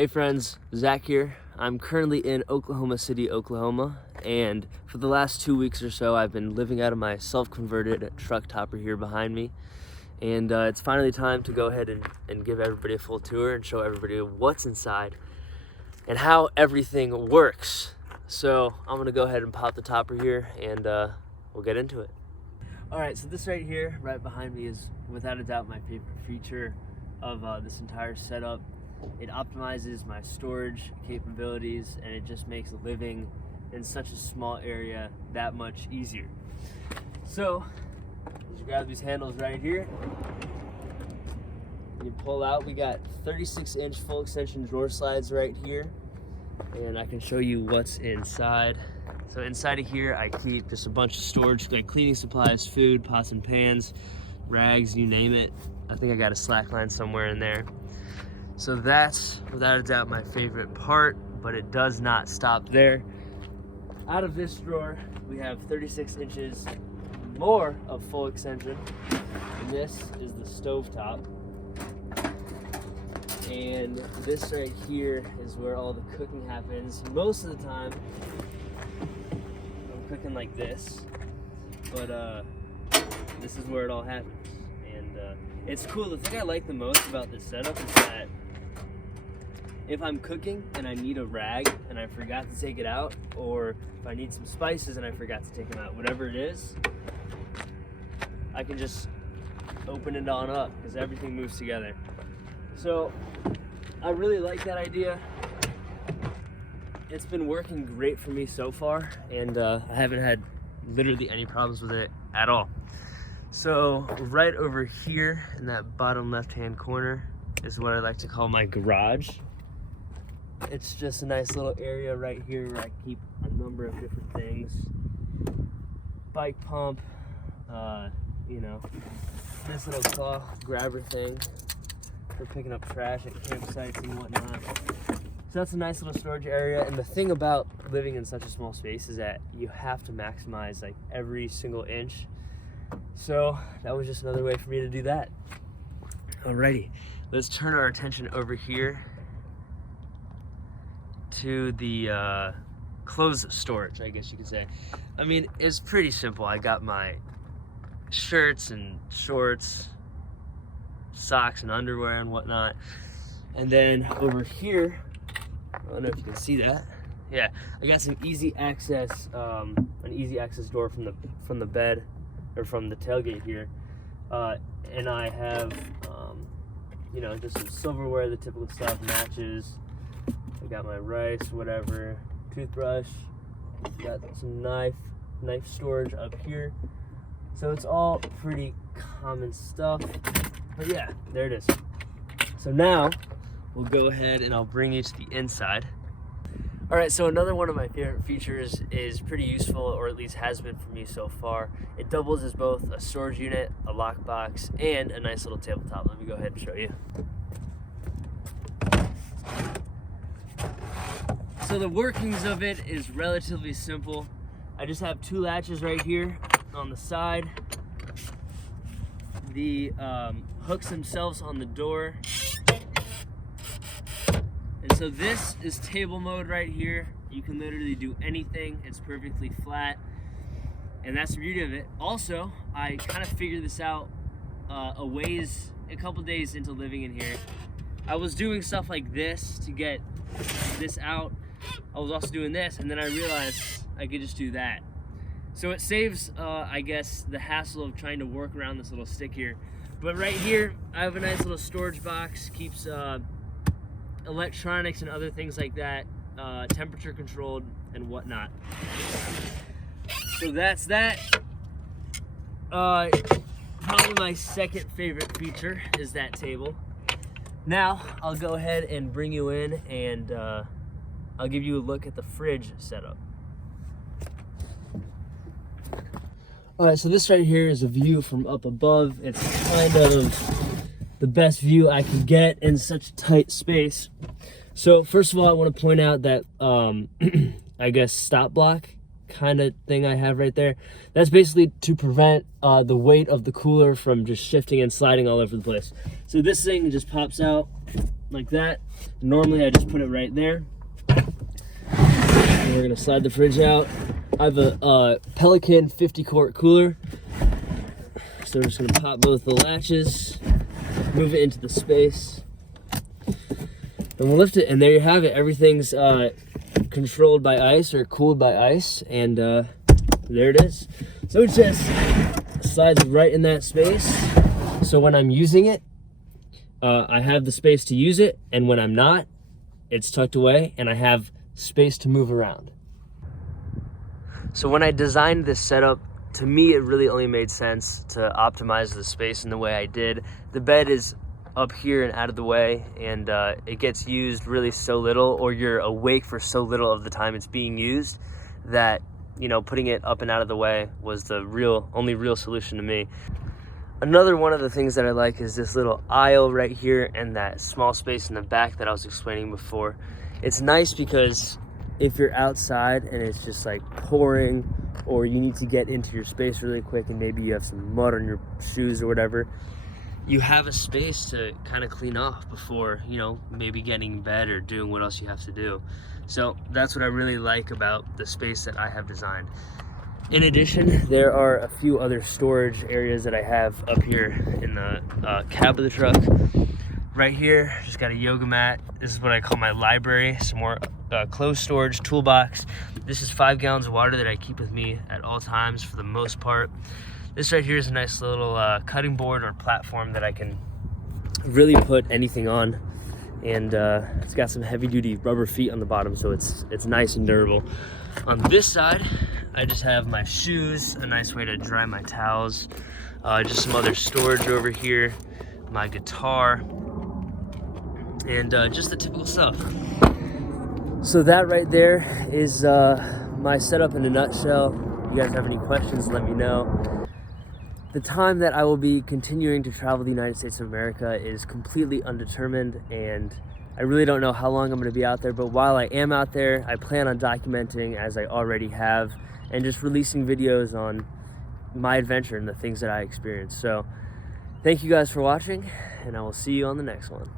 Hey friends, Zach here. I'm currently in Oklahoma City, Oklahoma, and for the last 2 weeks or so I've been living out of my self-converted truck topper here behind me. And it's finally time to go ahead and give everybody a full tour and show everybody what's inside and how everything works. So I'm gonna go ahead and pop the topper here and we'll get into it. All right, so this right here, right behind me, is without a doubt my favorite feature of this entire setup. It optimizes my storage capabilities and it just makes living in such a small area that much easier. So, you grab these handles right here. You pull out, we got 36-inch full extension drawer slides right here. And I can show you what's inside. So inside of here, I keep just a bunch of storage, like cleaning supplies, food, pots and pans, rags, you name it. I think I got a slack line somewhere in there. So that's, without a doubt, my favorite part, but it does not stop there. Out of this drawer, we have 36 inches more of full extension. And this is the stove top. And this right here is where all the cooking happens. Most of the time, I'm cooking like this, but this is where it all happens. And it's cool. The thing I like the most about this setup is that if I'm cooking and I need a rag and I forgot to take it out, or if I need some spices and I forgot to take them out, whatever it is, I can just open it on up because everything moves together. So I really like that idea. It's been working great for me so far, and I haven't had literally any problems with it at all. So right over here in that bottom left-hand corner is what I like to call my garage. It's just a nice little area right here where I keep a number of different things. Bike pump, you know, this little claw grabber thing for picking up trash at campsites and whatnot. So that's a nice little storage area. And the thing about living in such a small space is that you have to maximize like every single inch. So that was just another way for me to do that. Alrighty, let's turn our attention over here to the clothes storage, I guess you could say. I mean, it's pretty simple. I got my shirts and shorts, socks and underwear and whatnot. And then over here, I don't know if you can see that. Yeah, I got some easy access, an easy access door from the bed, or from the tailgate here. And I have, you know, just some silverware, the typical stuff, matches. I got my rice, whatever, toothbrush, got some knife storage up here. So it's all pretty common stuff, but yeah, there it is. So now we'll go ahead and I'll bring you to the inside. All right, so another one of my favorite features is pretty useful, or at least has been for me so far. It doubles as both a storage unit, a lockbox, and a nice little tabletop. Let me go ahead and show you. So the workings of it is relatively simple. I just have two latches right here on the side. The hooks themselves on the door. And so this is table mode right here. You can literally do anything. It's perfectly flat. And that's the beauty of it. Also, I kind of figured this out a couple days into living in here. I was doing stuff like this to get this out. I was also doing this, and then I realized I could just do that. So it saves, I guess, the hassle of trying to work around this little stick here. But right here, I have a nice little storage box, keeps electronics and other things like that, temperature controlled and whatnot. So that's that. Probably my second favorite feature is that table. Now, I'll go ahead and bring you in and I'll give you a look at the fridge setup. All right, so this right here is a view from up above. It's kind of the best view I can get in such a tight space. So first of all, I want to point out that, I guess, stop block kind of thing I have right there. That's basically to prevent the weight of the cooler from just shifting and sliding all over the place. So this thing just pops out like that. Normally I just put it right there. And we're gonna slide the fridge out. I have a Pelican 50 quart cooler. So we're just gonna pop both the latches, move it into the space, and we'll lift it, and there you have it. Everything's controlled by ice or cooled by ice, and there it is. So it just slides right in that space. So when I'm using it, I have the space to use it, and when I'm not, it's tucked away and I have space to move around. So when I designed this setup, to me it really only made sense to optimize the space in the way I did. The bed is up here and out of the way, and it gets used really so little, or you're awake for so little of the time it's being used, that, you know, putting it up and out of the way was the only real solution to me. Another one of the things that I like is this little aisle right here and that small space in the back that I was explaining before. It's nice because if you're outside and it's just like pouring, or you need to get into your space really quick and maybe you have some mud on your shoes or whatever, you have a space to kind of clean off before, you know, maybe getting in bed or doing what else you have to do. So that's what I really like about the space that I have designed. In addition, there are a few other storage areas that I have up here in the cab of the truck. Right here, just got a yoga mat. This is what I call my library. Some more clothes storage, toolbox. This is 5 gallons of water that I keep with me at all times for the most part. This right here is a nice little cutting board or platform that I can really put anything on. And it's got some heavy duty rubber feet on the bottom, so it's nice and durable. On this side, I just have my shoes, a nice way to dry my towels, just some other storage over here, my guitar, and just the typical stuff. So that right there is my setup in a nutshell. If you guys have any questions, let me know. The time that I will be continuing to travel the United States of America is completely undetermined, and I really don't know how long I'm going to be out there, but while I am out there, I plan on documenting, as I already have, and just releasing videos on my adventure and the things that I experienced. So thank you guys for watching, and I will see you on the next one.